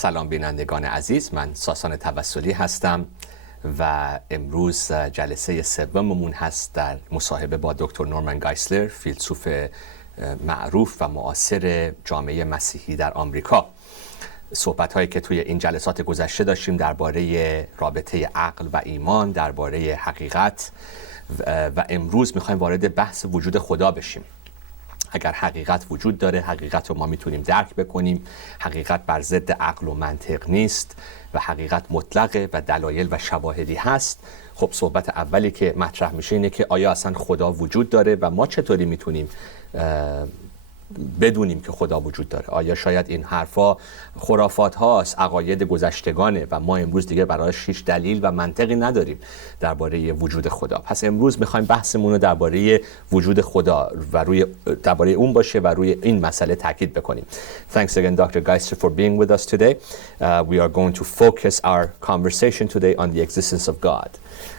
سلام بینندگان عزیز، من ساسان توسلی هستم و امروز جلسه سوممون هست در مصاحبه با دکتر نورمن گایسلر، فیلسوف معروف و معاصر جامعه مسیحی در آمریکا. صحبت هایی که توی این جلسات گذشته داشتیم درباره رابطه عقل و ایمان، درباره حقیقت و امروز میخوایم وارد بحث وجود خدا بشیم. اگر حقیقت وجود داره، حقیقت رو ما میتونیم درک بکنیم، حقیقت بر ضد عقل و منطق نیست و حقیقت مطلقه و دلایل و شواهدی هست. خب صحبت اولی که مطرح میشه اینه که آیا اصلا خدا وجود داره و ما چطوری میتونیم بدونیم که خدا وجود داره؟ آیا شاید این حرفا خرافات هاست، عقاید گذشتگانه و ما امروز دیگه برایش هیچ دلیل و منطقی نداریم درباره وجود خدا؟ پس امروز میخوایم بحثمون رو درباره وجود خدا و درباره اون باشه و روی این مسئله تاکید بکنیم. Thanks again Dr. Geister for being with us today. We are going to focus our conversation today on the existence of God.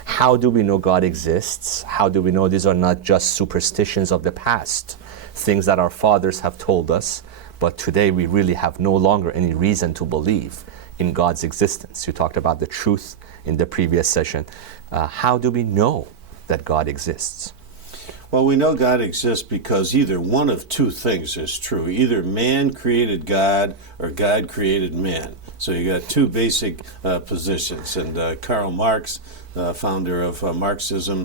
How do we know God exists? How do we know these are not just superstitions of the past? Things that our fathers have told us, but today we really have no longer any reason to believe in God's existence. You talked about the truth in the previous session. How do we know that God exists? Well, we know God exists because either one of two things is true. Either man created God or God created man. So you got two basic positions. And Karl Marx, founder of Marxism,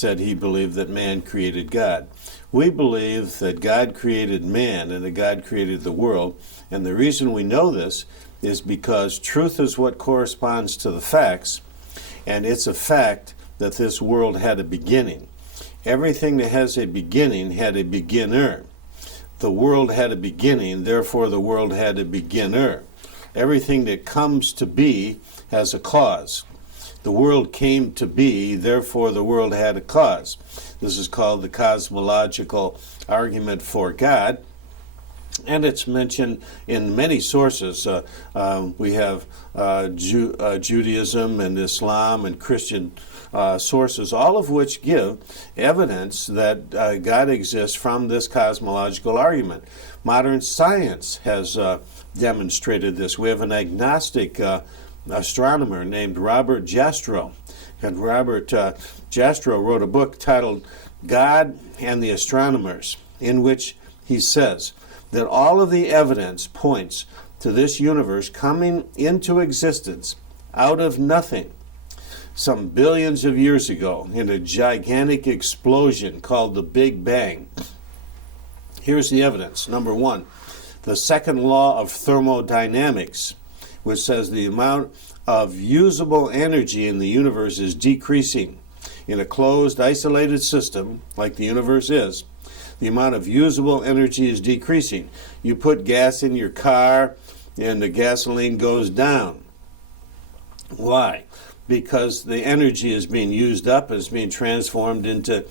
said he believed that man created God. We believe that God created man and that God created the world. And the reason we know this is because truth is what corresponds to the facts. And it's a fact that this world had a beginning. Everything that has a beginning had a beginner. The world had a beginning, therefore the world had a beginner. Everything that comes to be has a cause. The world came to be, therefore the world had a cause. This is called the cosmological argument for God, and it's mentioned in many sources. We have Judaism and Islam and Christian sources, all of which give evidence that God exists from this cosmological argument. Modern science has demonstrated this. We have an agnostic astronomer named Robert Jastrow. And Robert Jastrow wrote a book titled God and the Astronomers, in which he says that all of the evidence points to this universe coming into existence out of nothing some billions of years ago in a gigantic explosion called the Big Bang. Here's the evidence. Number one, the second law of thermodynamics, which says the amount of usable energy in the universe is decreasing. In a closed, isolated system, like the universe is, the amount of usable energy is decreasing. You put gas in your car, and the gasoline goes down. Why? Because the energy is being used up, is being transformed into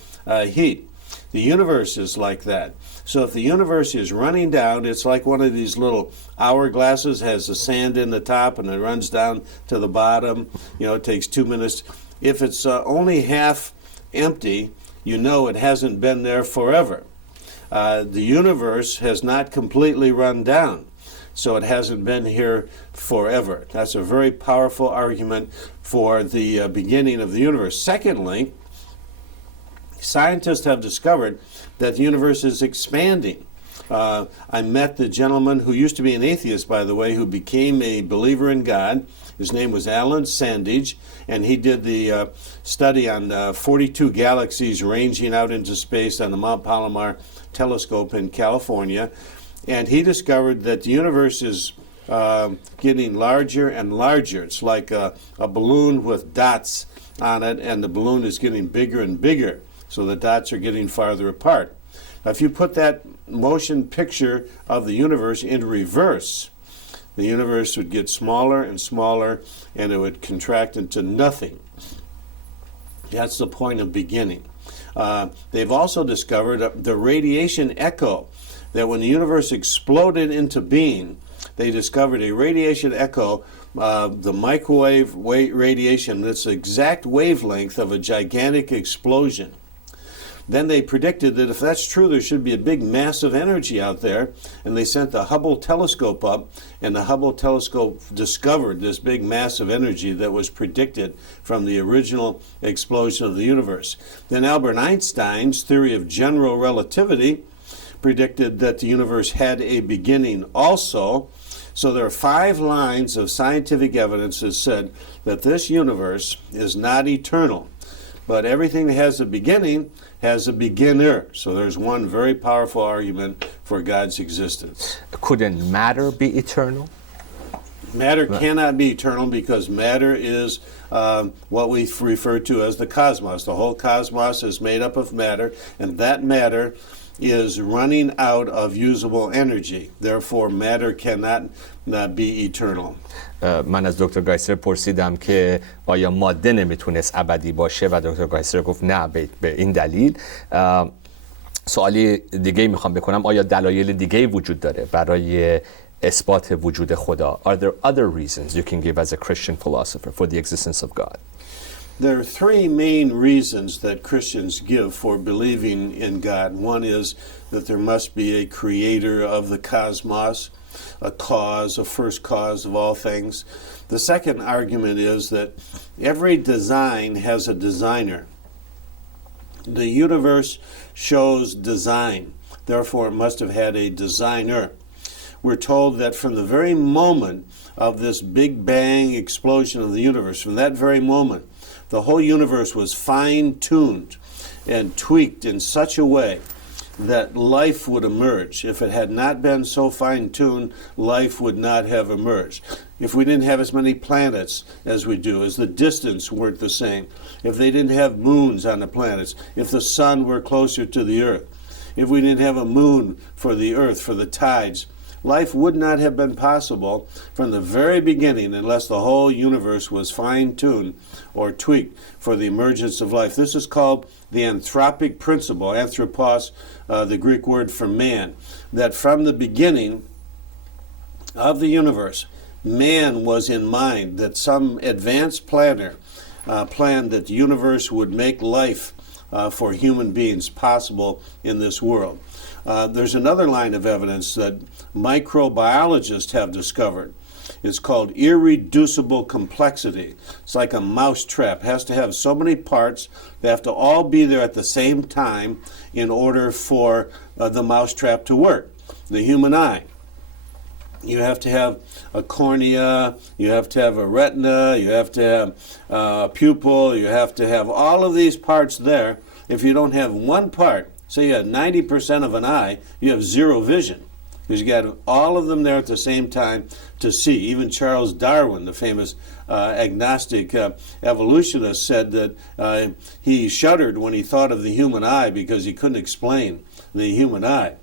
heat. The universe is like that. So if the universe is running down, it's like one of these little hourglasses, has the sand in the top and it runs down to the bottom. You know, it takes 2 minutes. If it's only half empty, you know it hasn't been there forever. The universe has not completely run down, so it hasn't been here forever. That's a very powerful argument for the beginning of the universe. Secondly, scientists have discovered that the universe is expanding. I met the gentleman who used to be an atheist, by the way, who became a believer in God. His name was Alan Sandage, and he did the study on 42 galaxies ranging out into space on the Mount Palomar telescope in California. And he discovered that the universe is getting larger and larger. It's like a balloon with dots on it, and the balloon is getting bigger and bigger. So the dots are getting farther apart. Now, if you put that motion picture of the universe in reverse, the universe would get smaller and smaller, and it would contract into nothing. That's the point of beginning. They've also discovered the radiation echo, that when the universe exploded into being, they discovered a radiation echo, the microwave radiation, that's the exact wavelength of a gigantic explosion. Then they predicted that if that's true, there should be a big mass of energy out there, and they sent the Hubble telescope up, and the Hubble telescope discovered this big mass of energy that was predicted from the original explosion of the universe. Then Albert Einstein's theory of general relativity predicted that the universe had a beginning also. So there are 5 lines of scientific evidence that said that this universe is not eternal, but everything that has a beginning has a beginner. So there's one very powerful argument for God's existence. Couldn't matter be eternal? Matter cannot be eternal because matter is what we refer to as the cosmos. The whole cosmos is made up of matter, and that matter is running out of usable energy. Therefore, matter cannot be eternal. من از دکتر گایسلر پرسیدم که آیا ماده نمیتونست ابدی باشه و دکتر گایسلر گفت نه به این دلیل. سوالی دیگه میخوام بکنم، آیا دلایل دیگه وجود داره برای اثبات وجود خدا؟ Are there other reasons you can give as a Christian philosopher for the existence of God? There are 3 main reasons that Christians give for believing in God. One is that there must be a creator of the cosmos, a cause, a first cause of all things. The second argument is that every design has a designer. The universe shows design, therefore it must have had a designer. We're told that from the very moment of this Big Bang explosion of the universe, from that very moment, the whole universe was fine-tuned and tweaked in such a way that life would emerge. If it had not been so fine-tuned, life would not have emerged. If we didn't have as many planets as we do, as the distance weren't the same, if they didn't have moons on the planets, if the sun were closer to the earth, if we didn't have a moon for the earth, for the tides, life would not have been possible from the very beginning unless the whole universe was fine-tuned or tweaked for the emergence of life. This is called the anthropic principle, anthropos, the Greek word for man, that from the beginning of the universe, man was in mind, that some advanced planner planned that the universe would make life for human beings possible in this world. There's another line of evidence that microbiologists have discovered. It's called irreducible complexity. It's like a mousetrap. It has to have so many parts. They have to all be there at the same time in order for the mousetrap to work. The human eye. You have to have a cornea, you have to have a retina, you have to have a pupil, you have to have all of these parts there. If you don't have one part, say you have 90% of an eye, you have zero vision. Because you got all of them there at the same time to see. Even Charles Darwin, the famous agnostic evolutionist, said that he shuddered when he thought of the human eye because he couldn't explain the human eye.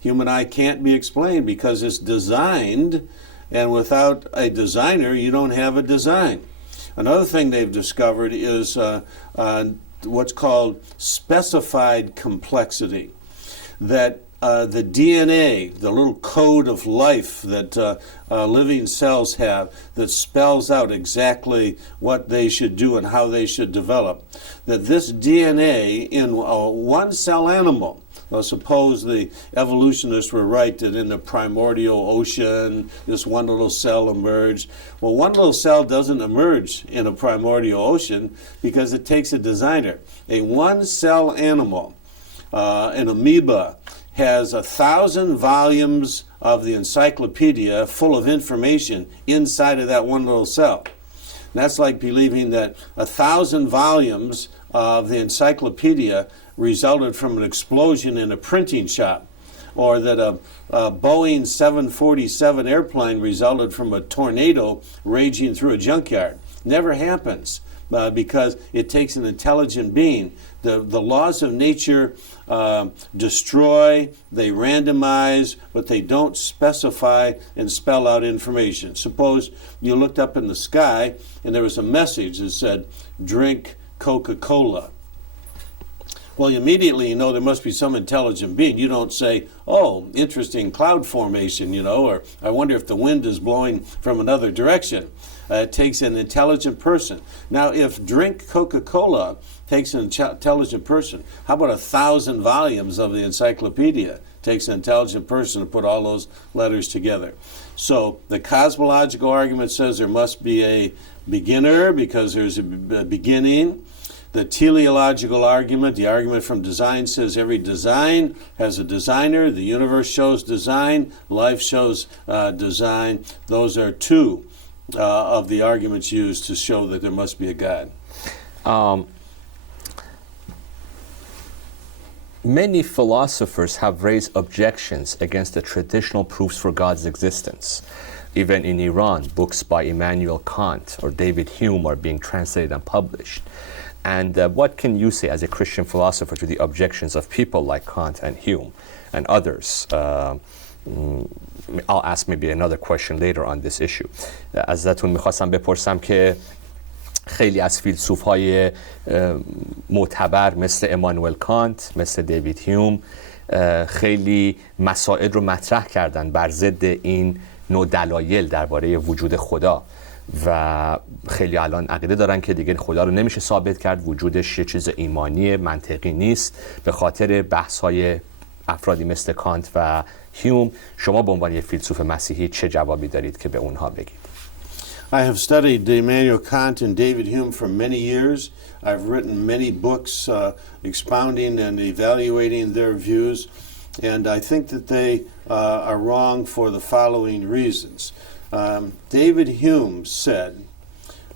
Human eye can't be explained because it's designed, and without a designer, you don't have a design. Another thing they've discovered is what's called specified complexity, that the DNA, the little code of life that living cells have that spells out exactly what they should do and how they should develop, that this DNA in a one-cell animal, suppose the evolutionists were right that in the primordial ocean this one little cell emerged. Well, one little cell doesn't emerge in a primordial ocean because it takes a designer. A one-cell animal, an amoeba, has 1,000 volumes of the encyclopedia full of information inside of that one little cell. And that's like believing that 1,000 volumes of the encyclopedia resulted from an explosion in a printing shop, or that a Boeing 747 airplane resulted from a tornado raging through a junkyard. Never happens because it takes an intelligent being. The laws of nature destroy, they randomize, but they don't specify and spell out information. Suppose you looked up in the sky and there was a message that said, "Drink Coca-Cola." Well, immediately you know there must be some intelligent being. You don't say, "Oh, interesting cloud formation," or "I wonder if the wind is blowing from another direction." It takes an intelligent person. Now, if drink Coca-Cola takes an intelligent person, how about 1,000 volumes of the encyclopedia? Takes an intelligent person to put all those letters together. So the cosmological argument says there must be a beginner because there's a beginning. The teleological argument, the argument from design, says every design has a designer. The universe shows design. Life shows design. Those are two of the arguments used to show that there must be a God. Many philosophers have raised objections against the traditional proofs for God's existence. Even in Iran, books by Immanuel Kant or David Hume are being translated and published. And what can you say as a Christian philosopher to the objections of people like Kant and Hume and others? I'll ask maybe another question later on this issue. ازتون میخواستم بپرسم که خیلی از فیلسوف‌های معتبر مثل امانوئل کانت، مثل دیوید هیوم خیلی مسائل رو مطرح کردن بر ضد این نوع دلایل درباره وجود خدا و خیلی الان عقیده دارن که دیگه خدا رو نمیشه ثابت کرد، وجودش یه چیز ایمانی منطقی نیست به خاطر بحث‌های افرادی مثل کانت و هیوم. شما به عنوان یه فیلسوف مسیحی چه جوابی دارید که به اونها بگید؟ I have studied Immanuel Kant and David Hume for many years. I've written many books expounding and evaluating their views, and I think that they are wrong for the following reasons. David Hume said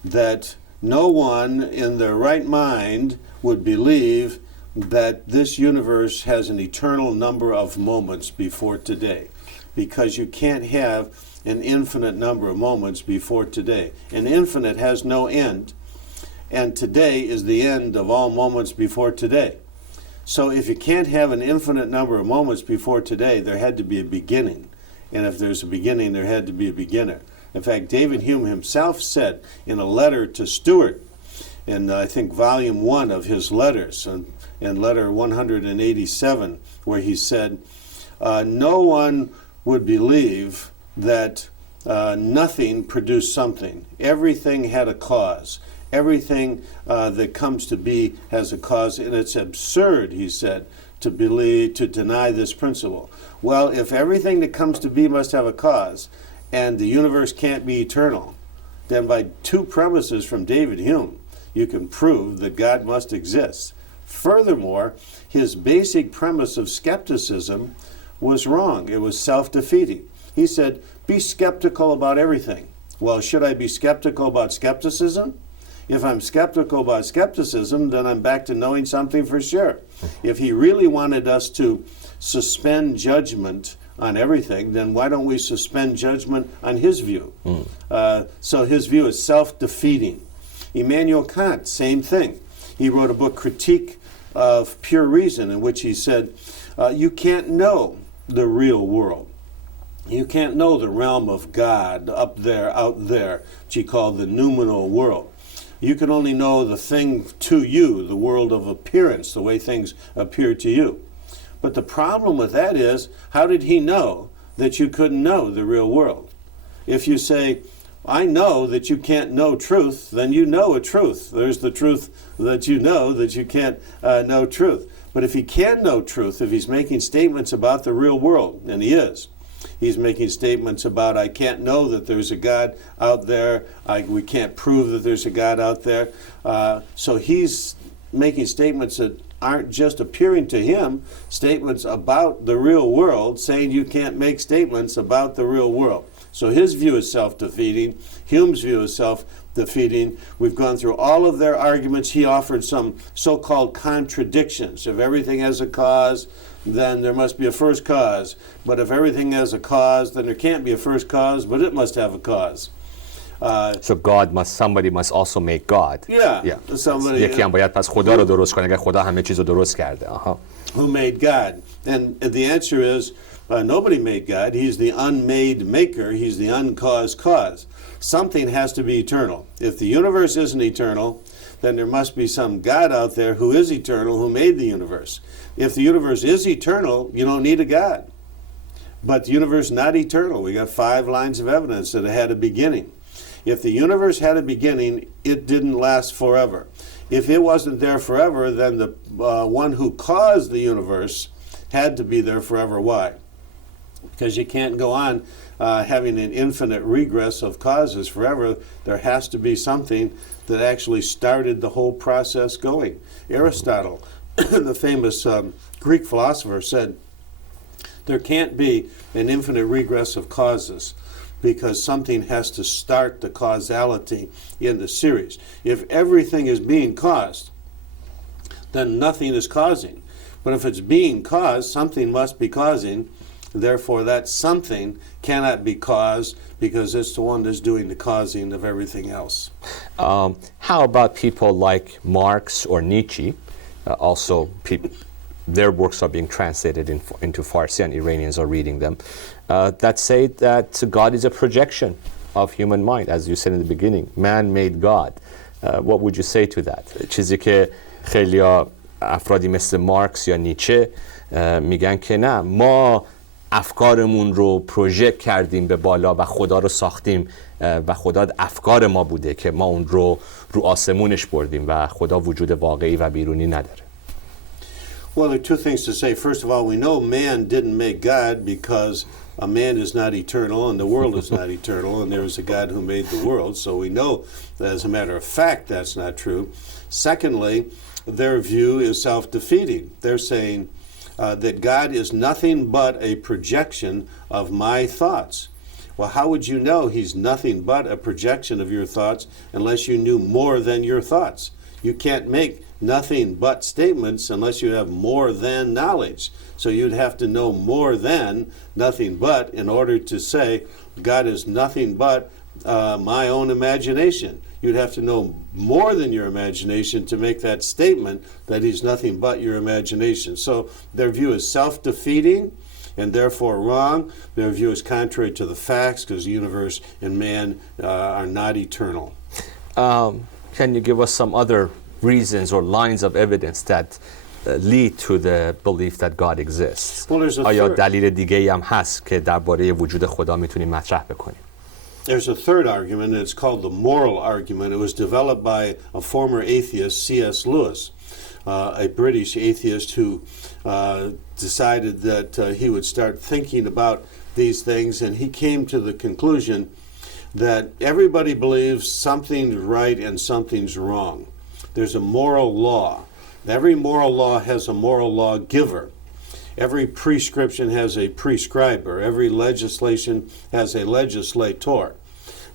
that no one in their right mind would believe that this universe has an eternal number of moments before today, because you can't have an infinite number of moments before today. An infinite has no end, and today is the end of all moments before today. So if you can't have an infinite number of moments before today, there had to be a beginning. And if there's a beginning, there had to be a beginner. In fact, David Hume himself said in a letter to Stuart, in I think volume 1 of his letters, in letter 187, where he said, no one would believe that nothing produced something. Everything had a cause. Everything that comes to be has a cause, and it's absurd, he said, to deny this principle. Well, if everything that comes to be must have a cause, and the universe can't be eternal, then by two premises from David Hume, you can prove that God must exist. Furthermore, his basic premise of skepticism was wrong. It was self-defeating. He said, be skeptical about everything. Well, should I be skeptical about skepticism? If I'm skeptical about skepticism, then I'm back to knowing something for sure. If he really wanted us to suspend judgment on everything, then why don't we suspend judgment on his view? So his view is self-defeating. Immanuel Kant, same thing. He wrote a book, Critique of Pure Reason, in which he said, you can't know the real world. You can't know the realm of God up there, out there, which he called the noumenal world. You can only know the thing to you, the world of appearance, the way things appear to you. But the problem with that is, how did he know that you couldn't know the real world? If you say, I know that you can't know truth, then you know a truth. There's the truth that you know that you can't know truth. But if he can know truth, if he's making statements about the real world, and he is, he's making statements about, I can't know that there's a God out there, we can't prove that there's a God out there. So he's making statements that aren't just appearing to him, statements about the real world, saying you can't make statements about the real world. So his view is self-defeating. Hume's view is self-defeating. We've gone through all of their arguments. He offered some so-called contradictions. If everything has a cause, then there must be a first cause. But if everything has a cause, then there can't be a first cause, but it must have a cause. So somebody must also make God. Yeah. Somebody, یکی هم باید پس خدا رو درست کنه اگر خدا همه چیز رو درست کرده. Who made God? And the answer is, nobody made God. He's the unmade maker. He's the uncaused cause. Something has to be eternal. If the universe isn't eternal, then there must be some God out there who is eternal, who made the universe. If the universe is eternal, you don't need a God. But the universe is not eternal. We got 5 lines of evidence that it had a beginning. If the universe had a beginning, it didn't last forever. If it wasn't there forever, then the one who caused the universe had to be there forever. Why? Because you can't go on having an infinite regress of causes forever. There has to be something that actually started the whole process going. Aristotle, the famous Greek philosopher, said there can't be an infinite regress of causes because something has to start the causality in the series. If everything is being caused, then nothing is causing. But if it's being caused, something must be causing. Therefore, that something cannot be caused because it's the one that's doing the causing of everything else. How about people like Marx or Nietzsche? Also, their works are being translated into Farsi, and Iranians are reading them, that say that God is a projection of human mind, as you said in the beginning. Man made God. What would you say to that? چیزی که خیلی افرادی مثل مارکس یا نیچه میگن که نه، ما افکارمون رو پروژکت کردیم به بالا و خدا رو ساختیم و خدا افکار ما بوده که ما اون رو آسمونش بردیم و خدا وجود واقعی و بیرونی نداره. Well, there are two things to say. First of all, we know man didn't make God because a man is not eternal and the world is not eternal, and there is a God who made the world. So we know that as a matter of fact that's not true. Secondly, their view is self-defeating. They're saying that God is nothing but a projection of my thoughts. Well, how would you know he's nothing but a projection of your thoughts unless you knew more than your thoughts? You can't make nothing but statements unless you have more than knowledge. So you'd have to know more than nothing but in order to say God is nothing but my own imagination. You'd have to know more than your imagination to make that statement that he's nothing but your imagination. So their view is self-defeating and therefore wrong. Their view is contrary to the facts because the universe and man are not eternal. Can you give us some other reasons or lines of evidence that lead to the belief that God exists? Well, there's a آیا third. دلیل دیگه‌ای هم هست که درباره وجود خدا میتونیم مطرح بکنیم؟ There's a third argument, and it's called the moral argument. It was developed by a former atheist, C.S. Lewis, a British atheist who decided that he would start thinking about these things, and he came to the conclusion that everybody believes something's right and something's wrong. There's a moral law. Every moral law has a moral law giver. Every prescription has a prescriber. Every legislation has a legislator.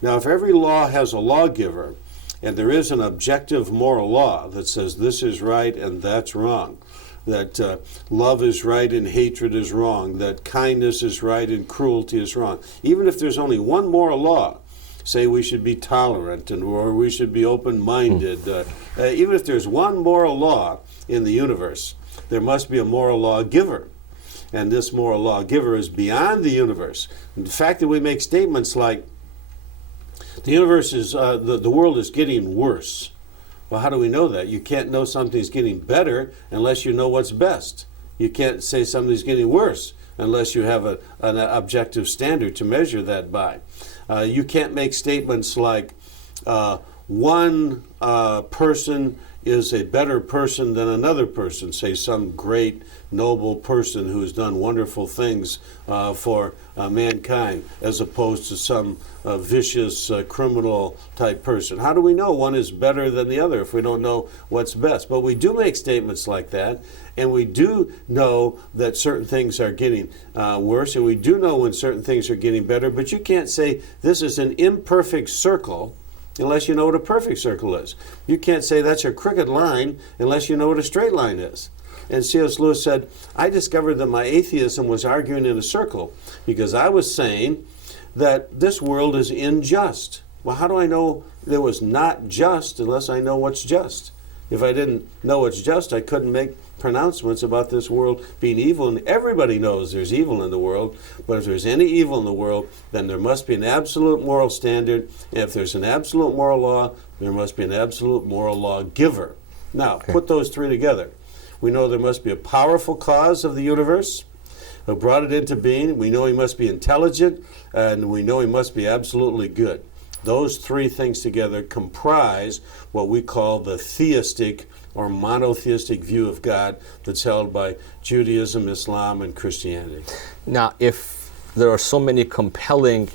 Now, if every law has a lawgiver, and there is an objective moral law that says this is right and that's wrong, that love is right and hatred is wrong, that kindness is right and cruelty is wrong, even if there's only one moral law, say we should be tolerant or we should be open-minded, even if there's one moral law in the universe, there must be a moral lawgiver. And this moral lawgiver is beyond the universe. And the fact that we make statements like, the universe is, the world is getting worse. Well, how do we know that? You can't know something's getting better unless you know what's best. You can't say something's getting worse unless you have an objective standard to measure that by. You can't make statements like, one person is a better person than another person, say some great noble person who has done wonderful things for mankind, as opposed to some vicious criminal type person. How do we know one is better than the other if we don't know what's best? But we do make statements like that, and we do know that certain things are getting worse, and we do know when certain things are getting better, but you can't say this is an imperfect circle unless you know what a perfect circle is. You can't say that's a crooked line unless you know what a straight line is. And C.S. Lewis said, I discovered that my atheism was arguing in a circle because I was saying that this world is unjust. Well, how do I know it was not just unless I know what's just? If I didn't know what's just, I couldn't make pronouncements about this world being evil, and everybody knows there's evil in the world, but if there's any evil in the world, then there must be an absolute moral standard, and if there's an absolute moral law, there must be an absolute moral law giver. Now, put those three together. We know there must be a powerful cause of the universe who brought it into being. We know he must be intelligent, and we know he must be absolutely good. Those three things together comprise what we call the theistic or monotheistic view of God that's held by Judaism, Islam, and Christianity. Now, if there are so many compelling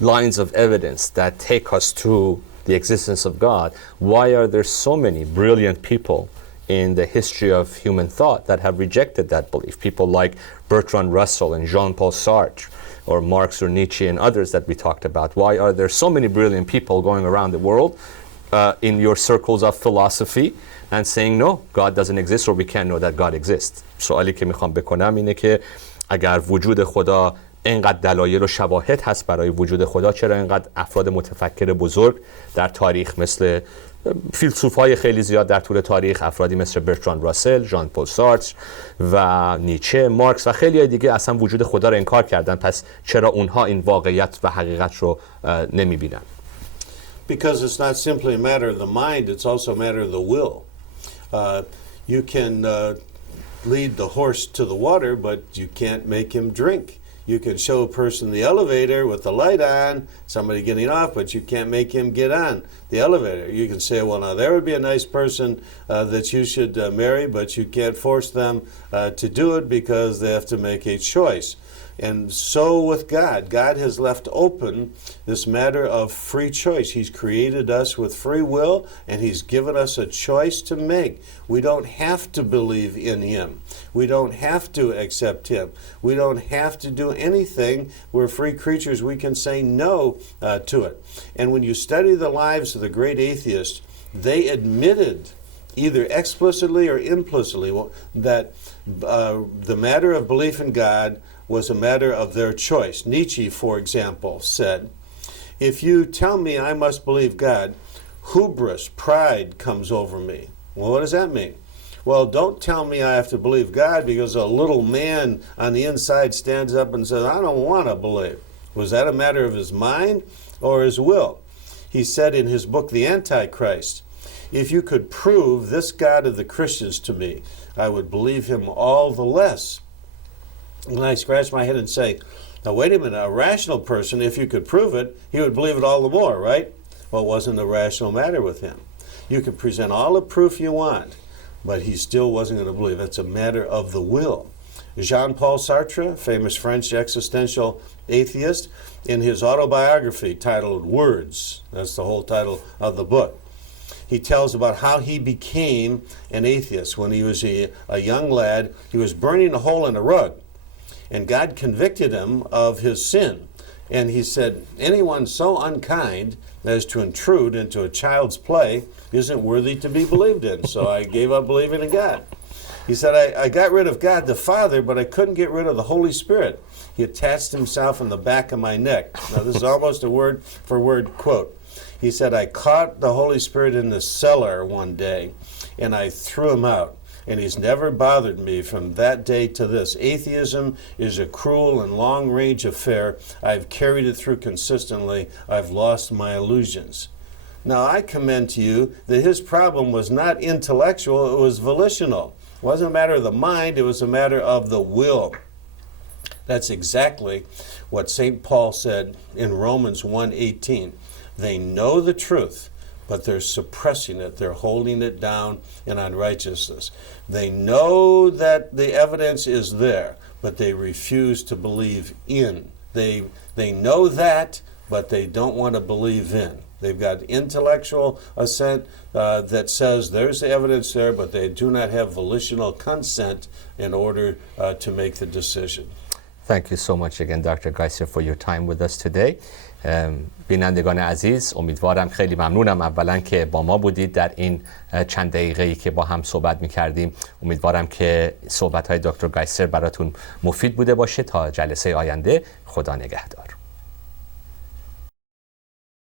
lines of evidence that take us to the existence of God, why are there so many brilliant people in the history of human thought that have rejected that belief? People like Bertrand Russell and Jean-Paul Sartre, or Marx or Nietzsche and others that we talked about. Why are there so many brilliant people going around the world in your circles of philosophy and saying no, God doesn't exist, or we can't know that God exists? سوالی که میخوام بکنم اینه که اگر وجود خدا اینقدر دلایل و شواهد هست برای وجود خدا، چرا اینقدر افراد متفکر بزرگ در تاریخ مثل فیلسوفای خیلی زیاد در طول تاریخ، افرادی مثل برتراند راسل، ژان پل سارتر و نیچه، مارکس و خیلی دیگه اصلا وجود خدا رو انکار کردن؟ پس چرا اونها این واقعیت و حقیقت رو نمیبینن؟ Because it's not simply a matter of the mind, it's also a matter of the will. You can lead the horse to the water, but you can't make him drink. You can show a person the elevator with the light on, somebody getting off, but you can't make him get on the elevator. You can say, well, now there would be a nice person that you should marry, but you can't force them to do it because they have to make a choice. And so with God, God has left open this matter of free choice. He's created us with free will, and He's given us a choice to make. We don't have to believe in Him. We don't have to accept Him. We don't have to do anything. We're free creatures. We can say no to it. And when you study the lives of the great atheists, they admitted either explicitly or implicitly that the matter of belief in God was a matter of their choice. Nietzsche, for example, said, if you tell me I must believe God, hubris, pride comes over me. Well, what does that mean? Well, don't tell me I have to believe God because a little man on the inside stands up and says, I don't want to believe. Was that a matter of his mind or his will? He said in his book, The Antichrist, if you could prove this God of the Christians to me, I would believe him all the less. And I scratch my head and say, now wait a minute, a rational person, if you could prove it, he would believe it all the more, right? Well, it wasn't a rational matter with him. You could present all the proof you want, but he still wasn't going to believe. It's a matter of the will. Jean-Paul Sartre, famous French existential atheist, in his autobiography titled Words, that's the whole title of the book, he tells about how he became an atheist. When he was a young lad, he was burning a hole in a rug, and God convicted him of his sin. And he said, anyone so unkind as to intrude into a child's play isn't worthy to be believed in. So I gave up believing in God. He said, I got rid of God the Father, but I couldn't get rid of the Holy Spirit. He attached himself in the back of my neck. Now this is almost a word for word quote. He said, I caught the Holy Spirit in the cellar one day, and I threw him out. And he's never bothered me from that day to this. Atheism is a cruel and long-range affair. I've carried it through consistently. I've lost my illusions. Now, I commend to you that his problem was not intellectual, it was volitional. It wasn't a matter of the mind, it was a matter of the will. That's exactly what St. Paul said in Romans 1:18. They know the truth, but they're suppressing it. They're holding it down in unrighteousness. They know that the evidence is there, but they refuse to believe in. They know that, but they don't want to believe in. They've got intellectual assent that says there's the evidence there, but they do not have volitional consent in order to make the decision. Thank you so much again, Dr. Gayser, for your time with us today. بینندگان عزیز، امیدوارم خیلی ممنونم اولا که با ما بودید در این چند دقیقه‌ای که با هم صحبت می‌کردیم. امیدوارم که صحبت‌های دکتر گایسلر براتون مفید بوده باشه. تا جلسه آینده، خدا نگهدار.